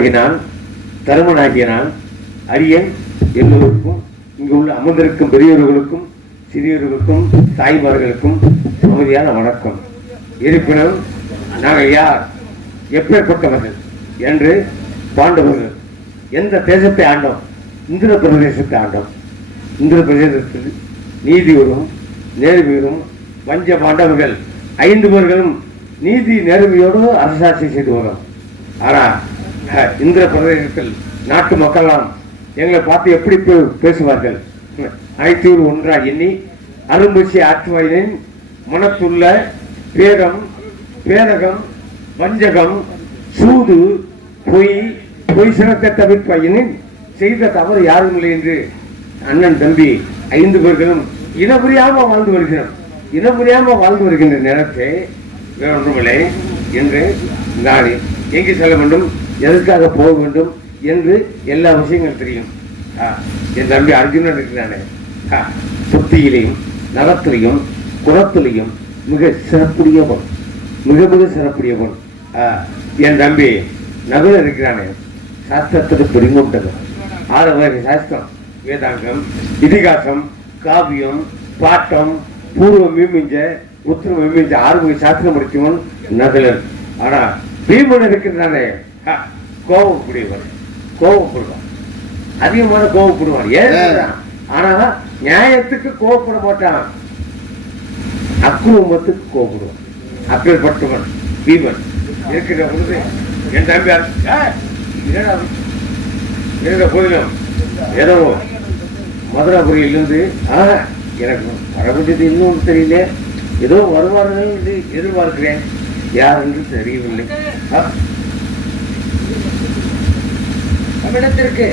எல்லோருக்கும் மூத்தவனாகிய நான் தருமனாகிய நான் அரியன் எல்லோருக்கும் இங்கு உள்ள அமர்ந்திருக்கும் பெரியவர்களுக்கும் சிறியவர்களுக்கும் தாய்மார்களுக்கும் அமைதியான வணக்கம். இருப்பினும் நாங்கள் யார்? எப்பேற்பட்டவர்கள்? என்று பாண்டவர்கள் எந்த தேசத்தை ஆண்டோம்? இந்திர பிரதேசத்தை ஆண்டோம். இந்திர பிரதேசத்தில் நீதியோரும் நேர்மையோரும் வஞ்ச பாண்டவர்கள். ஐந்து பேர்களும் நீதி நேர்மையோடு அரசாட்சி செய்து வரும். ஆனால் இந்திர பிரதேசத்தில் நாட்டு மக்களாம் எங்களை பார்த்து எப்படி பேசுவார்கள்? அனைத்தூர் ஒன்றாக எண்ணி அரும்பசி ஆற்றுவாயினின் மனத்துள்ள பேதம் பேதகம் வஞ்சகம் சூது பொய் பொய் சிறத்தை தவிர்ப்பையனின் செய்த தவறு யாரும் இல்லை என்று அண்ணன் தம்பி ஐந்து பேர்களும் இனபுரியாம வாழ்ந்து வருகிறோம். இனபுரியாம வாழ்ந்து வருகின்ற நேரத்தை வேற ஒன்றுமில்லை என்று நான் எங்கே செல்ல வேண்டும். எதற்காக போக வேண்டும் என்று எல்லா விஷயங்களும் தெரியும். ஆ, என் தம்பி அர்ஜுனன் இருக்கிறானே. ஆ, புத்தியிலையும் நலத்திலையும் குணத்திலையும் மிக சிறப்புடையவன். மிக மிக சிறப்புடையவன். ஆ, என் தம்பி நகுல இருக்கிறானே. சாஸ்திரத்துக்கு பெருங்கொண்டவன் ஆறு வகை சாஸ்திரம். வேதாங்கம் இதிகாசம் காவியம் பாட்டம் பூர்வம் மீமிஞ்ச உத்திரம் மீமிஞ்ச ஆறு வகை சாஸ்திரம் படித்தவன் நகுலன் ஆனால் பீமன் இருக்கிறானே. ஆ, கோபக்கூடியவன் கோபப்படுவான் அதிகமான கோபப்படுவான் ஏன் ஆனா நியாயத்துக்கு கோபப்பட மாட்டான். அக்குவமத்துக்கு கோபப்படுவான் அப்பேற்பட்டவன் பீமன் இருக்கிற பொழுது என் தம்பி அர்- ஏய், என்னடா இது? இருந்த போதிலும் ஏதோ மதுராபுரியிலிருந்து எனக்கு வர வேண்டியது இன்னும் தெரியல. ஏதோ வருவார்கள் என்று எதிர்பார்க்கிறேன். யார் என்று தெரியவில்லை. ஆ, தமிழத்திற்கு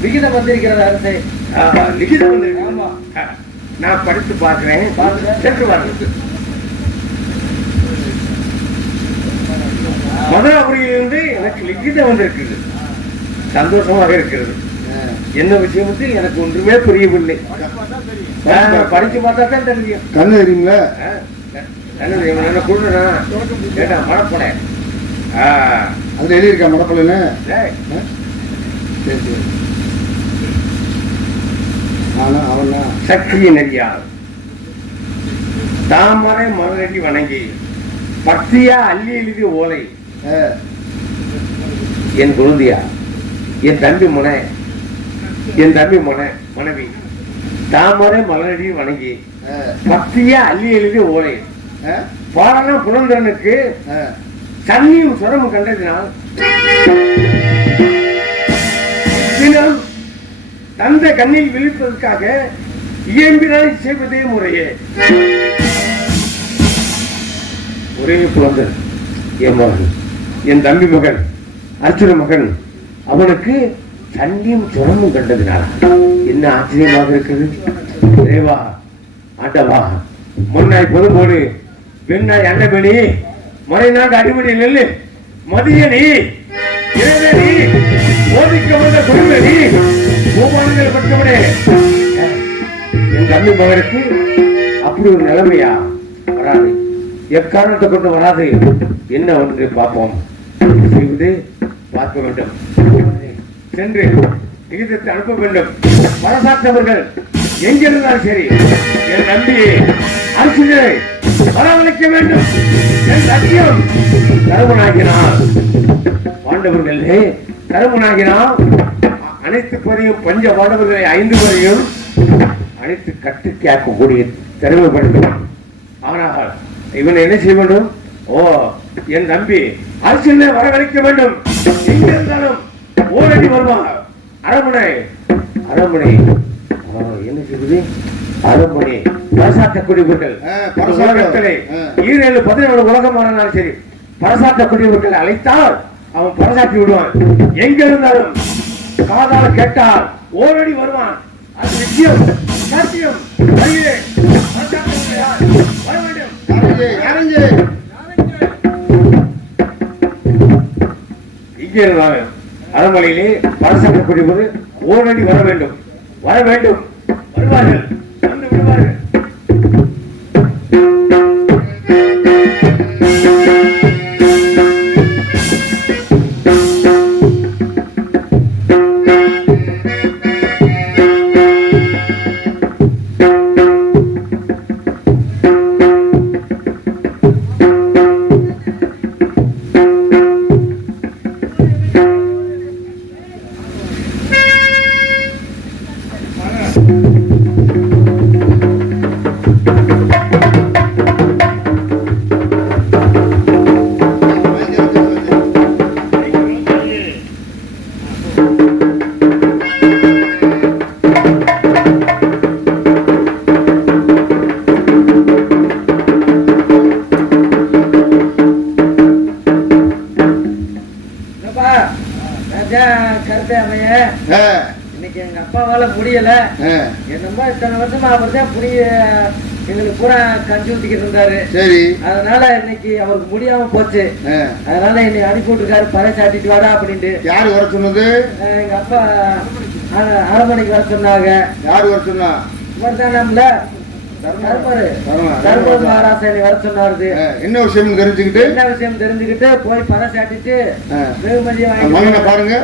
விகிதம் வந்திருக்கிறது. அரசே வந்திருக்கு. ஆமா. ஆ, நான் படித்து பார்க்கிறேன். சென்று மதுராபுரியிலிருந்து எனக்கு லிகிதம் வந்திருக்கிறது. சந்தோஷமாக இருக்கிறது. என்ன விஷயம் வந்து எனக்கு ஒன்றுமே புரியவில்லை. படிச்சு பார்த்தா தான் தெரியும். கண்ணு தெரியுங்களா என்ன இவன் என்ன கொடுனா கேட்டா மனப்பட அதுல எழுதியிருக்கா மடப்பலன்னு சரி சரி ஆனா அவனா சக்தியின் நெறியார் தாமரை மலரடி வணங்கி பக்தியா அள்ளி எழுதி ஓலை. என் குருந்தியா என் தம்பி முனை என் தம்பி முனை மனைவி. தாமரை மலரடி வணங்கி பக்தியா அள்ளி எழுதி ஓலை. பாடன புலந்தரனுக்கு. தண்ணியும் சுரமும் கண்டதினால் தினம் தந்த கண்ணில் விழிப்பதற்காக இயம்பினால் செய்வதே முறையே. ஒரே குழந்தை என் மகன் என் தம்பி மகன் அர்ஜுன மகன். அவனுக்கு தண்ணியும் சுரமும் கண்டதுனால என்ன ஆச்சரியமாக இருக்கிறது? தேவா ஆண்டவா முன்னாய் பொது போடு பெண்ணாய் அண்டபெணி மறைநாடு அடிமணி நெல்லு மதிய நீ. இரவே போதிக்க வந்த குடும்ப பூமானங்கள் பற்றவனே என் தம்பி மகனுக்கு அப்படி ஒரு நிலைமையா? வராது. எக்காரணத்தை கொண்டு வராது. என்ன ஒன்று பார்ப்போம். செய்வது பார்க்க வேண்டும். சென்று விகிதத்தை அனுப்ப வேண்டும். பரசாற்றவர்கள் எங்கிருந்தாலும் சரி என் நம்பியை அரசுகளை வரவழைக்க வேண்டும். என் சத்தியம் கருமனாகினார் பாண்டவர்களே கருமனாகினார் அனைத்து பேரையும் பஞ்ச பாண்டவர்களை ஐந்து பேரையும் அனைத்து கட்டுக்கு ஆக்கக்கூடிய திறமை படைத்தவன் ஆனால் இவன் என்ன செய்ய வேண்டும்? ஓ என் தம்பி அரசியலை வரவழைக்க வேண்டும். எங்க இருந்தாலும் ஓரடி வருவான். அரண்மனை அரண்மனை. என்ன செய்வது? அரண்மனை. ஆ, பரசாட்ட. உலகத்திலே. ஈரேழு பதினேழு உலகமானாலும் சரி பரசாட்ட குடிவர்களை அழைத்தால் அவன் பரசாட்டி விடுவான். எங்க இருந்தாலும் காதால கேட்டால் ஓரடி வருவான். அது நிச்சயம் சத்தியம்? வர வேண்டும். அரஞ்சு. இங்கே இருந்தாங்க அரண்மனையிலே பரசாட்ட குடிவது ஓரடி வர வேண்டும். வர வேண்டும். வருவார்கள். வந்து விடுவார்கள். இருந்தாரு சரி. அதனால இன்னைக்கு அவருக்கு முடியாம போச்சு. அதனால என்னை அனுப்பி விட்டுருக்காரு பறை சாட்டிட்டு வாடா அப்படின்ட்டு. யாரு வர சொன்னது? எங்க அப்பா அ- அரண்மனைக்கு வர சொன்னாங்க. யாரு வர சொன்னா? இவர் தானம்ல என்னை விஷயம்னு தெரிஞ்சுக்கிட்டு? என்ன விஷயம் தெரிஞ்சுக்கிட்டு போய் பறை சாட்டிட்டு. வெகுமதியை பாருங்க.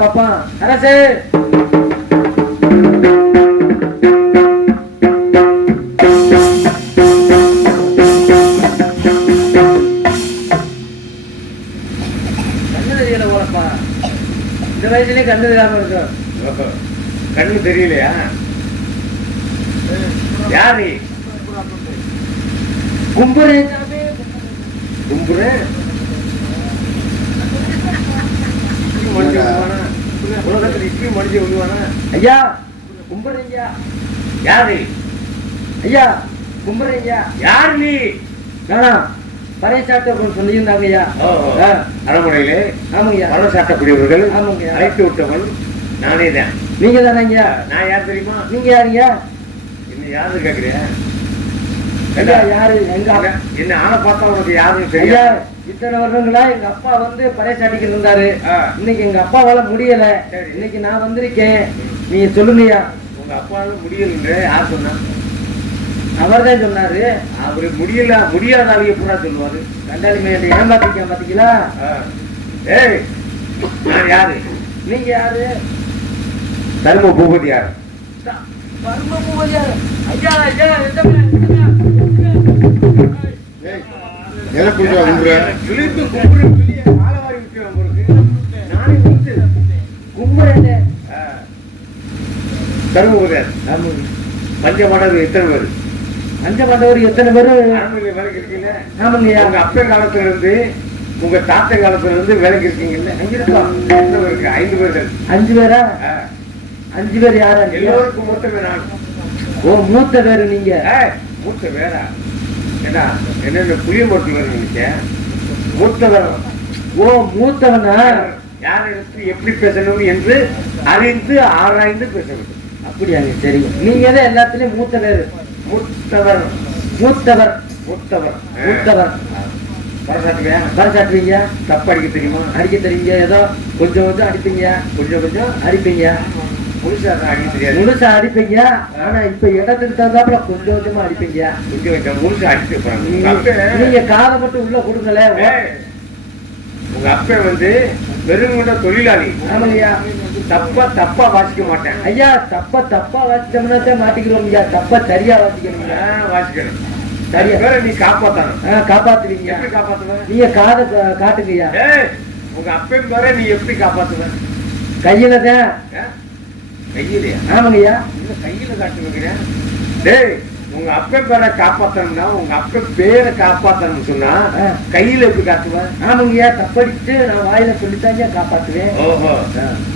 பாப்பான் அரசு! கண்ணு தெரியாம இருக்கும் கண்ணு தெரியலையா? யாரு? கும்புரு. கும்புரு? உலகத்தில் இப்படி மனுஷன் விழுவானா? ஐயா இப்படி ஐயா யாரு? ஐயா கும்புறீங்க ஐயா கும்புறீங்க யாரு நீ? நானா? பறை சாட்ட சொல்லியிருந்தாங்க ஐயா ஓஹோ. ஆ, அரண்மனையிலே ஆமாங்கய்யா. பணம் சாட்டக்கூடியவர்கள் ஆமாங்க. அழைத்து விட்டவன் நானே தான் நீங்க தானே ஐயா நான் யார் தெரியுமா? நீங்க யாருங்க என்ன யாரு கேக்குறியா ஐயா யாரு? எங்க என்ன? ஆளை பார்த்தா உனக்கு யாருன்னு ஐயா தெரியாது இத்தனை வருடங்களா எங்க அப்பா வந்து பறை சாட்டிக்கிட்டு இருந்தாரு. இன்னைக்கு எங்க அப்பாவால முடியல. இன்னைக்கு நான் வந்திருக்கேன். நீங்க சொல்லுங்கய்யா. உங்க அப்பாவால முடியலன்ற யார் சொன்னா? அவர் தான் சொன்னாரு. அவரு முடியல முடியாத ஆளு எப்படா சொல்லுவாரு. கண்டாளி மேல ஏமாத்திக்க பாத்தீங்களா. ஏய் யாரு? நீங்க யாரு? தர்ம பூபதி யாரு பர்ம பூவதியார். ஐயா ஐயா வாரி விட்டுறேன் உங்களுக்கு. நானே விட்டு. கும்புறேன் ஆ. தர்ம பூபதியார். பஞ்ச மடங்கு எத்தனை பேர்? அஞ்ச மாட்டவர் எத்தனை பேரு? வேலைக்கு இருக்கீங்க. ஆமாங்கய்யா உங்க அப்பா காலத்துல இருந்து உங்க தாத்தா காலத்துல இருந்து வேலைக்கு இருக்கீங்கல்ல பேர் இருக்கு? ஐந்து பேர்கள் அஞ்சு பேரா. அஞ்சு பேர் யாரா? நீங்க? எல்லோருக்கும் மொத்தமே நான். ஓ மூத்த பேரு நீங்க? மூத்த வேறா என்ன என்ன புளிய மரத்து வேற நினைச்ச? மூத்த வேற ஓ மூத்தவனா? யாரிடத்து எப்படி பேசணும் என்று அறிந்து ஆராய்ந்து பேச வேண்டும் அப்படியாங்க சரி. நீங்க தான் எல்லாத்துலயும் மூத்த பேரு. மூத்தவர் மூத்தவர் மூத்தவர் மூத்தவர். பரசாட்டுவியா பரசாட்டுவீங்க தப்பு அடிக்க தெரியுமா? அடிக்க தெரியுங்க. ஏதோ கொஞ்சம் கொஞ்சம் அடிப்பீங்க. கொஞ்சம் கொஞ்சம் அடிப்பீங்க. முழுசா அடிக்க தெரியாது. முழுசா அடிப்பீங்க. ஆனா இப்ப இடத்துக்கு தகுந்தாப்புல கொஞ்சம் கொஞ்சமா அடிப்பீங்க. கொஞ்சம் கொஞ்சம் முழுசா அடிச்சு நீங்க- காதை மட்டும் உள்ள கொடுங்களேன். உங்க அப்பன் வந்து வெறுங்குண்ட தொழிலாளி. ஆமாங்கய்யா தப்பா தப்பா வாசிக்க மாட்டேன். ஐயா தப்பா தப்பா வாசிச்சோம்னா தான் மாட்டிக்கிறோம் ஐயா. தப்பா சரியா வாசிக்கணுங்க நான் வாசிக்கிறேன் சரியா. சரி பேரை நீ காப்பாத்தணும். காப்பாத்துவீங்க. எப்படி காப்பாத்துவ? நீங்க காதை காட்டுங்கய்யா உங்க அப்பன் பேரை நீ எப்படி காப்பாத்துவ? கையில தான்? கையிலையா? ஆமாங்கய்யா கையில காட்டு வைக்கிறேன் டேய் உங்க அப்பன் பேரை காப்பாத்தணும்னா உங்க அப்பன் பேரை காப்பாத்தணும்னு சொன்னா. கையில எப்படி காட்டுவ ஆமாங்கய்யா தப்படிச்சு நான் வாயில சொல்லித்தாங்க காப்பாத்துவேன். ஓஹோ.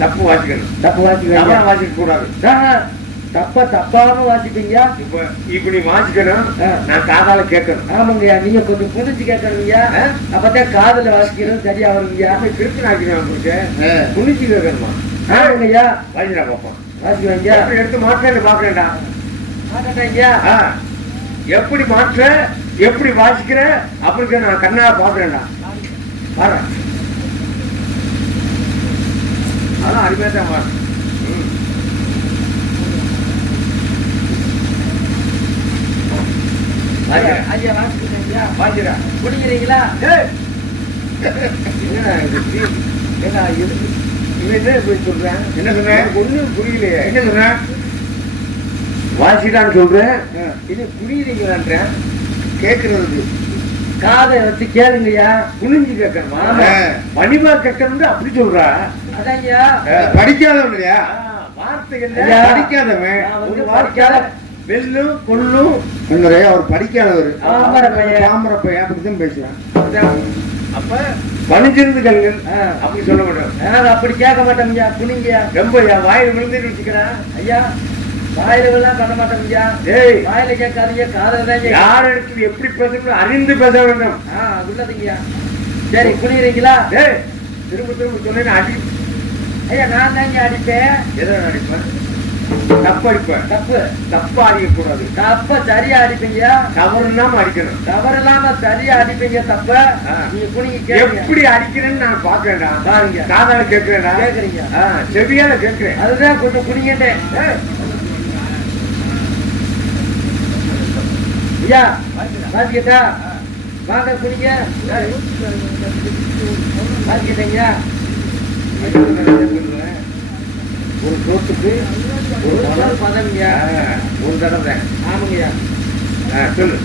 தப்பு வாசிக்கணும். தப்பு வாசிக்குவேன் வாசிக்க கூடாது. தப்ப தப்பாம வாசிப்பீங்க இப்ப இப்ப நீ வாசிக்கணும். நான் காதால கேட்கணும். ஆமாங்கய்யா நீங்க கொஞ்சம் புரிஞ்சு கேட்கணுங்கய்யா? அப்பதான் காதுல வாசிக்கிறது சரியா வருங்கய்யா அப்ப திருப்பி நாக்கிறேன் உங்களுக்கு. குனிச்சு கேட்கணுமா ஆமாங்கய்யா வாசிடா பாப்போம். வாசிக்குவாங்க எப்படி எடுத்து மாற்றேன்னு பாக்குறேன்டா. எப்படி மாற்ற எப்படி வாசிக்கிற அப்படி நான் கண்ணா பாக்குறேன்டா பாரு. அதான் அருமையா தான் பாரு. குடிக்கிறீங்களா? என்ன சொல்றான்? என்ன சொன்ன? ஒண்ணும் புரியலையே. என்ன சொன்ன? வாசிடான்னு சொல்றேன். இது புரியுறீங்களான்றேன் கேட்கறதுக்கு காதை வச்சு கேளுங்கய்யா குனிஞ்சு கேட்கணுமா. பணிவா கேட்கணும்னு அப்படி சொல்றா. அதாங்கய்யா. படிக்காதவன் இல்லையா? வார்த்தைகள் ஐயா. படிக்காதவன். ஒரு வார்த்தையால வெல்லும் கொல்லும் உங்களே அவர் படிக்காதவர். பாமர பையன். பாமர பையன். அப்படித்தான் பேசுவேன். அப்ப பணிஞ்சிருந்து ஆ. அப்படி சொல்ல மாட்டோம். அப்படி கேட்க மாட்டோம்யா புனிங்கயா ரொம்ப என் வாயில் விழுந்துட்டு வச்சுக்கிறேன். ஐயா வாயில எல்லாம் பண்ண மாட்டோம்யா ஏய். வாயில கேட்காதீங்க காதல யார் இடத்துல எப்படி பேசணும் அறிந்து பேச வேண்டும். ஆ சரி புனியுறீங்களா ஏய் திரும்ப திரும்ப சொன்னேன்னு அடி. ஐயா நான் தாங்க அடிப்பேன். எதை அடிப்பேன்? தப்பு அடிப்பேன். தப்பு. தப்பா அடிக்கக்கூடாது. தப்ப சரியா அடிப்பீங்க தவறுனாம அடிக்கணும். தவறு இல்லாம சரியா அடிப்பீங்க தப்ப. நீங்க கேளுங்க. எப்படி அடிக்கிறேன்னு நான் பாக்குறேன்டா பாருங்க. காதால கேட்கிறேன்டா. கேக்குறீங்க செவியால கேட்கிறேன். அதுதான் கொஞ்சம் புனிங்கட்டேன் ஏய், ஐயா வாசிக்கிட்டா வாங்க புனிங்க வாசிக்கிட்டீங்க ஒரு சோத்துக்கு ஒரு நாள் பதவியா ஒரு தடவை. ஆமாங்கய்யா. ஆ, சொல்லு.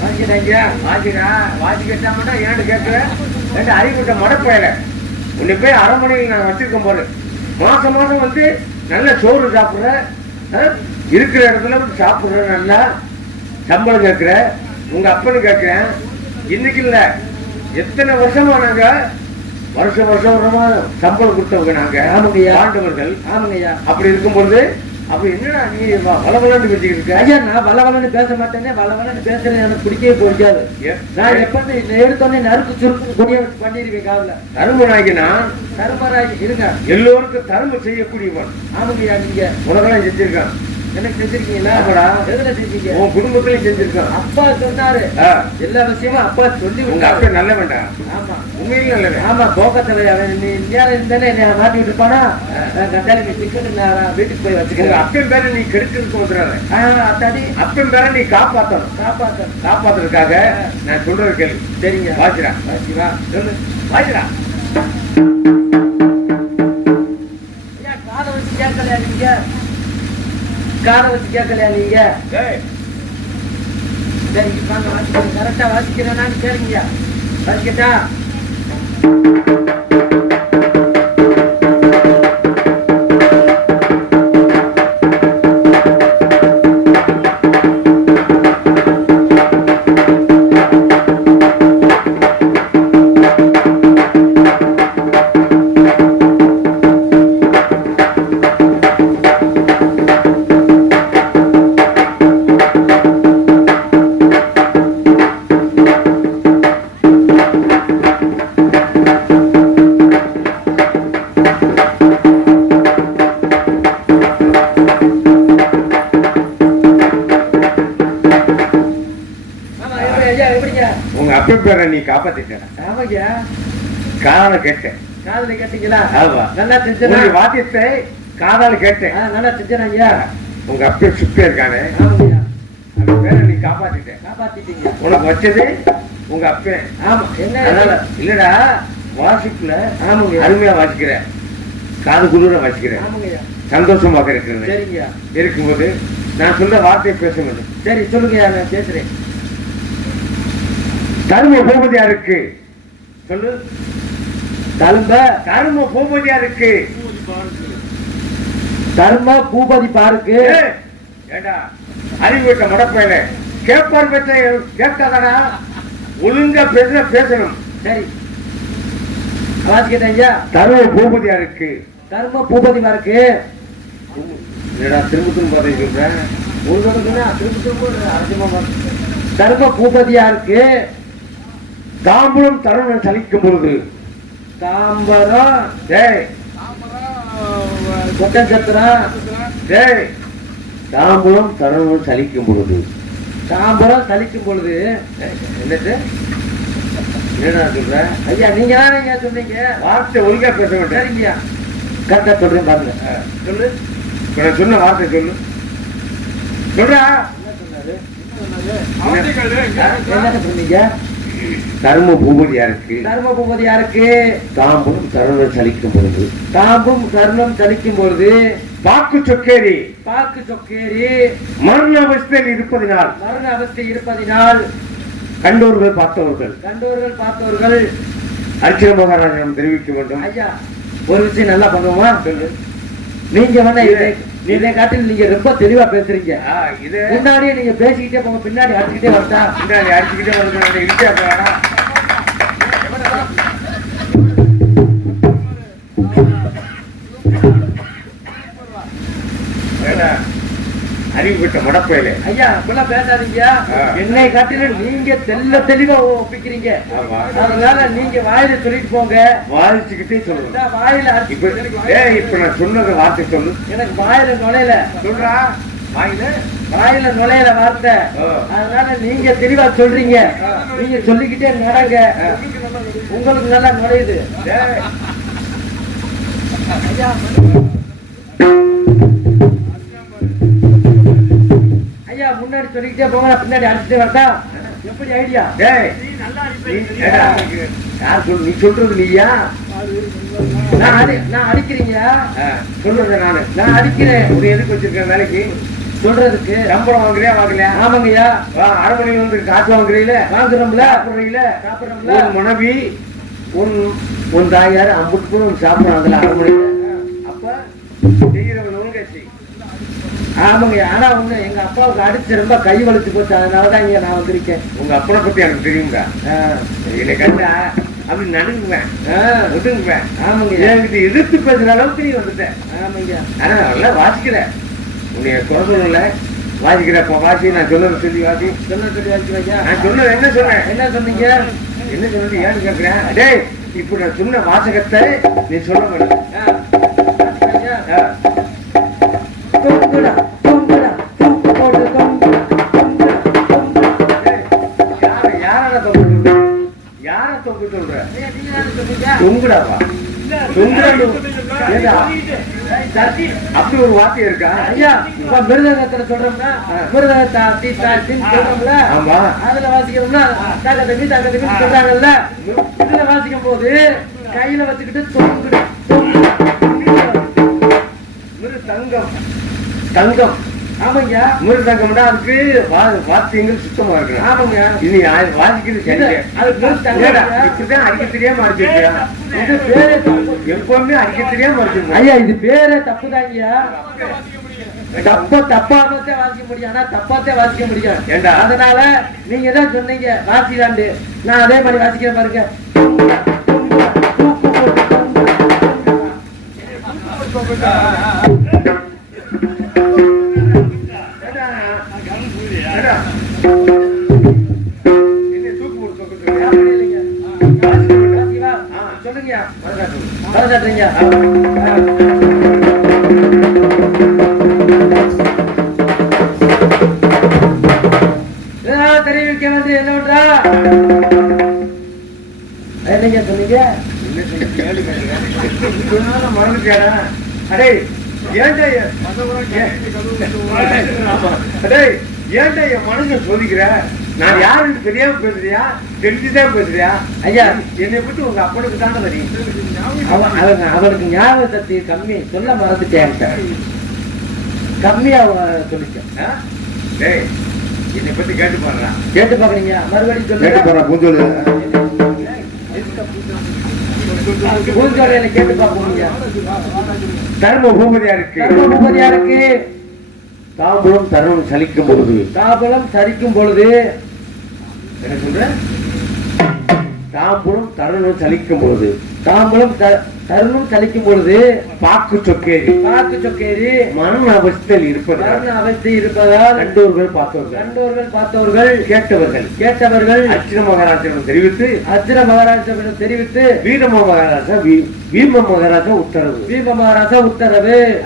வாசிக்கிட்டாங்க வாஜிடா வாஜி கட்டாமட்டா ஏன்னு கேட்கல ரெண்டு அறிவிட்ட மடப்பயல. உன்னை போய் அரண்மனையில் நான் வச்சிருக்கேன் பாரு. மாசம் மாசம் வந்து நல்ல சோறு சாப்பிடுற இருக்கிற இடத்துல வந்து சாப்பிடுற நல்லா சம்பளம் கேட்கிற உங்க அப்பனு கேட்கிறேன். இன்னைக்கு இல்ல. எத்தனை வருஷமா நாங்க வருஷம் வருஷம் வருஷமா சம்பளம் கொடுத்தவங்க நாங்க. ஆமாங்கய்யா. ஆண்டவர்கள் ஆமாங்கய்யா. அப்படி இருக்கும்பொழுது அப்ப என்னடா நீ வளவலன்னு பேசிக்கிட்டு இருக்க? ஐயா நான் வளவலன்னு பேச மாட்டேனே. வளவலன்னு பேசுறது எனக்கு பிடிக்கவே பிடிக்காது. நான் எப்ப எடுத்தோடனே நறுக்கு சுருக்கு குடிய பண்ணிடுவேன் காவல தருமனாகி நான் தருமராஜ் இருங்க. எல்லோருக்கும் தர்மம் செய்யக்கூடியவன். ஆமாங்கய்யா நீங்க. உனக்கெல்லாம் செஞ்சிருக்கான். எனக்கு செஞ்சிருக்கீங்களா? உன் குடும்பத்திலையும் செஞ்சிருக்கான் அப்பா சொன்னாரு. எல்லா விஷயமும் அப்பா சொல்லி உங்க அப்பா நல்ல வேண்டாம் ஆமா. உண்மையிலும் நல்லவன். ஆமா போக்கத்துல அவன் நீ நேரம் இருந்தானே என்னை மாட்டி விட்டு போனா நான் கண்டாலும் நீ டிக்கெட் நான் வீட்டுக்கு போய் வச்சுக்கிறேன். அப்பன் பேரை நீ கெடுக்கிறதுக்கு வந்துடாத ஆ, அத்தாடி. அப்பன் பேரை நீ காப்பாத்தணும். காப்பாத்த காப்பாத்துறதுக்காக நான் சொல்றது சரிங்க. வாசிடா. சிவா சொல்லு. வாசிடா. காதை வச்சு கேட்கலையா நீங்க கரெக்டா வாசிக்கிறேனான்னு கேளுங்கய்யா. வாசிக்கட்டா? காதால கேட்டேன். காதுல கேட்டீங்களா? ஆமா. நல்லா செஞ்சனா? வாத்தியத்தை காதால கேட்டேன். நல்லா செஞ்சனா ஐயா உங்க அப்பன் சுப்பே இருக்கானே அந்த பேரை நீ காப்பாத்திட்ட காப்பாத்திட்டீங்க. உனக்கு வச்சது உங்க அப்பன் ஆமா. என்ன? இல்லடா வாசிப்புல ஆமாங்க. அருமையா வாசிக்கிற காது குளிர வாசிக்கிற ஆமாங்கய்யா சந்தோஷமாக இருக்கிறது சரிங்கய்யா. இருக்கும்போது நான் சொல்ற வார்த்தையை பேச வேண்டும். சரி சொல்லுங்கய்யா நான் பேசுறேன். தர்ம பூபதியா இருக்கு சொல்லு. தலும்ப தர்ம பூபதியா இருக்கு. தர்ம பூபதி பாருக்கு. ஏண்டா அறிவு விட்ட மடப்பையில கேட்பார் பெற்ற கேட்காதடா. ஒழுங்கா பேச பேசணும். சரி. வாசிக்கிட்டேன் ஐயா. தர்ம பூபதியா இருக்கு. தர்ம பூபதி பாருக்கு. என்னடா திரும்ப திரும்ப அதை சொல்றேன் திரும்ப திரும்ப ஒரு வரும். தர்ம பூபதியா இருக்கு. தாம்பூலம் தருணம் சலிக்கும் பொழுது தாம்பரம். டேய். கொட்டம் சத்திரம் டேய். தாம்பூலம் தருணம் சலிக்கும் பொழுது. தாம்பரம் சலிக்கும் பொழுது. என்னது? என்னடா சொல்ற? ஐயா நீங்க தானே ஐயா சொன்னீங்க? வார்த்தை ஒழுங்கா பேச மாட்டேன் சரிங்கய்யா. கரெக்டா சொல்றேன் பாருங்க. சொல்லு. இப்ப நான் சொன்ன வார்த்தை சொல்லு. சொல்றா. என்ன சொன்னாரு? என்ன சொன்னீங்க? தர்ம பூபதியா இருக்கு தர்ம பூபதி யாருக்கு? தாம்பூலம் தருணம் சலிக்கும் பொழுது. தாம்பும் தர்மம் சலிக்கும் பொழுது. வாக்கு சொக்கேரி பாக்கு சொக்கேறி. மரண அவஸ்தையில் இருப்பதினால். மரண அவஸ்தை இருப்பதினால். கண்டோர்கள் பார்த்தவர்கள். கண்டோர்கள் பார்த்தவர்கள். அர்ச்சன மகாராஜனிடம் தெரிவிக்க வேண்டும். ஐயா ஒரு விஷயம் நல்லா பண்ணுவோமா? சொல்லு. நீங்க வேணா இதை காட்டில் நீங்க ரொம்ப தெளிவா பேசுறீங்க. இது முன்னாடியே நீங்க பேசிக்கிட்டே போங்க பின்னாடி அடிச்சுக்கிட்டே வரட்டா? பின்னாடி அடிச்சுக்கிட்டே வந்து இடிச்சா போடா முடப்பையில ஐயா இப்பெல்லாம் பேசாதீங்க. என்னை காட்டிலும் நீங்க தெல்ல தெளிவா ஒப்பிக்கிறீங்க. அதனால நீங்க வாயில சொல்லிட்டு போங்க. வாதிச்சுக்கிட்டே நான் வாயில இப்ப இப்ப நான் சொன்னது வார்த்தை சொல்லு. எனக்கு வாயில நுழையல. சொல்றா. வாயில? வாயில நுழையல வார்த்தை. அதனால நீங்க தெளிவா சொல்றீங்க. நீங்க சொல்லிக்கிட்டே நடங்க. உங்களுக்கு நல்லா நுழையுது. ஐயா சொல்லிக்கிட்டே போங்க பின்னாடி அடிச்சுட்டு வரட்டா? எப்படி ஐடியா? யார் சொல்லு நீ சொல்றது நீயா? நான் அடி நான் அடிக்கிறீங்க ஆ, சொல்றது நானு. நான் அடிக்கிறேன். உன்னை எதுக்கு வச்சிருக்கேன் வேலைக்கு? சொல்றதுக்கு. சம்பளம் வாங்குறியா வாங்கலையா? ஆமாங்கய்யா. வா, அரை மணி வந்து காசு வாங்குறீங்களே வாங்குறோம்ல. சாப்பிடுறீங்களே சாப்பிடுறோம்ல. மனைவி உன் உன் தாயார் அம்புட்டு அரை ஆமாங்கய்யா ஆனா ஒண்ணு எங்க அப்பாவுக்கு அடிச்சு ரொம்ப கை வலிச்சு போச்சு அதனாலதான் இங்க நான் வந்திருக்கேன். உங்க அப்பனை பத்தி எனக்கு தெரியுங்க. என்னை கண்டா அப்படி நடுங்குவேன் ஒதுங்குவேன் ஆமாங்கய்யா என்கிட்ட எதிர்த்து பேசுற அளவுக்கு நீ வந்துட்டேன் ஆமாங்கய்யா ஆனா நல்லா வாசிக்கிற. உன்னைய குறை சொல்லல வாசிக்கிறப்ப வாசி நான் சொல்லுறது சொல்லி வாசி. சொல்ல சொல்லி வச்சுவையா நான் சொன்னது என்ன சொன்னேன்? என்ன சொன்னீங்க? என்ன சொன்னது? ஏன்னு கேட்கிறேன் டேய் இப்ப நான் சொன்ன வாசகத்தை நீ சொல்ல மாட்டேன் அப்படி ஒரு வார்த்தை இருக்கா? ஐயா, இப்ப மிருதங்கத்துல சொல்றோம்னா, தீத்தா, சொல்றோம்ல, ஆமா. அதுல வாசிக்கிறோம்னா, தாக்க தம்பி, தாக்க தம்பின்னு சொல்றாங்கல்ல, இதுல வாசிக்கும் போது கையில வச்சுக்கிட்டு தொங்குடு, தங்கம் தங்கம். ஆமாங்க மிரு தங்கம்னா அதுக்கு வா- வாத்தியங்கள் சுத்தமா இருக்கணும் ஆமாங்க யா- வாசிக்கிறது சரி இது? இப்படிதான் அடிக்க தெரியாம அடிச்சிருக்கியா இது பேரே தப்பு. எப்பவுமே அடிக்க தெரியாம அடிச்சிருக்கோம் ஐயா இது பேரே தப்புதாங்கய்யா தப்பா தப்பாமத்தே வாசிக்க முடியும் ஆனா தப்பாத்தே வாசிக்க முடியும் ஏண்டா? அதனால நீங்க தான் சொன்னீங்க வாசிலாண்டு நான் அதே மாதிரி வாசிக்கிறேன் பாருங்க ஏடா, சொல்லு. தெரிவிக்க வந்து என்ன என்னங்க சொன்னீங்க அடே, ஏன்டா அடேய், ஏன்டா என் மனசை சோதிக்கிற? நான் யாருன்னு தெரியாம பேசுறியா? தெரிஞ்சுதான் பேசுறியா? ஐயா. என்னை பத்தி உங்க அப்பனுக்கு தானே தெரியும் அவன் அவன் அவனுக்கு ஞாபக சக்தி கம்மி. சொல்ல மறந்துட்டேன் கம்மியா? டேய் என்னை பத்தி கேட்டு பாடுறா கேட்டு பாக்குறீங்க மறுபடியும் கேட்டு சொல்லுங்க போறா பூஞ்சோலு பூஞ்சோலையில கேட்டு பாப்போங்க தர்ம பூமதியா இருக்கு. தர்மபுரியா இருக்கு. தாம்பூலம் தர்மம் சலிக்கும் பொழுது. தாபலம் சரிக்கும் பொழுது. என்ன சொல்ற? தாம்பூலம் தருணம் சலிக்கும் பொழுது. தாம்பலம் தருணம் சலிக்கும் பொழுது. பாக்கு சொக்கேரி காக்கு சொக்கேரி மன அவஸ்தையில் இருப்பதால். மரண அவஸ்தை இருப்பதால். கண்டோர்கள் பார்த்தவர்கள். கண்டோர்கள் பார்த்தவர்கள். கேட்டவர்கள். கேட்டவர்கள். அச்சின மகாராஜிடம் தெரிவித்து. அஜிர மகாராஜாவிடம் தெரிவித்து. வீர மகாராஜா வீம மகாராஜா உத்தரவு. பீம மகாராஜா உத்தரவு.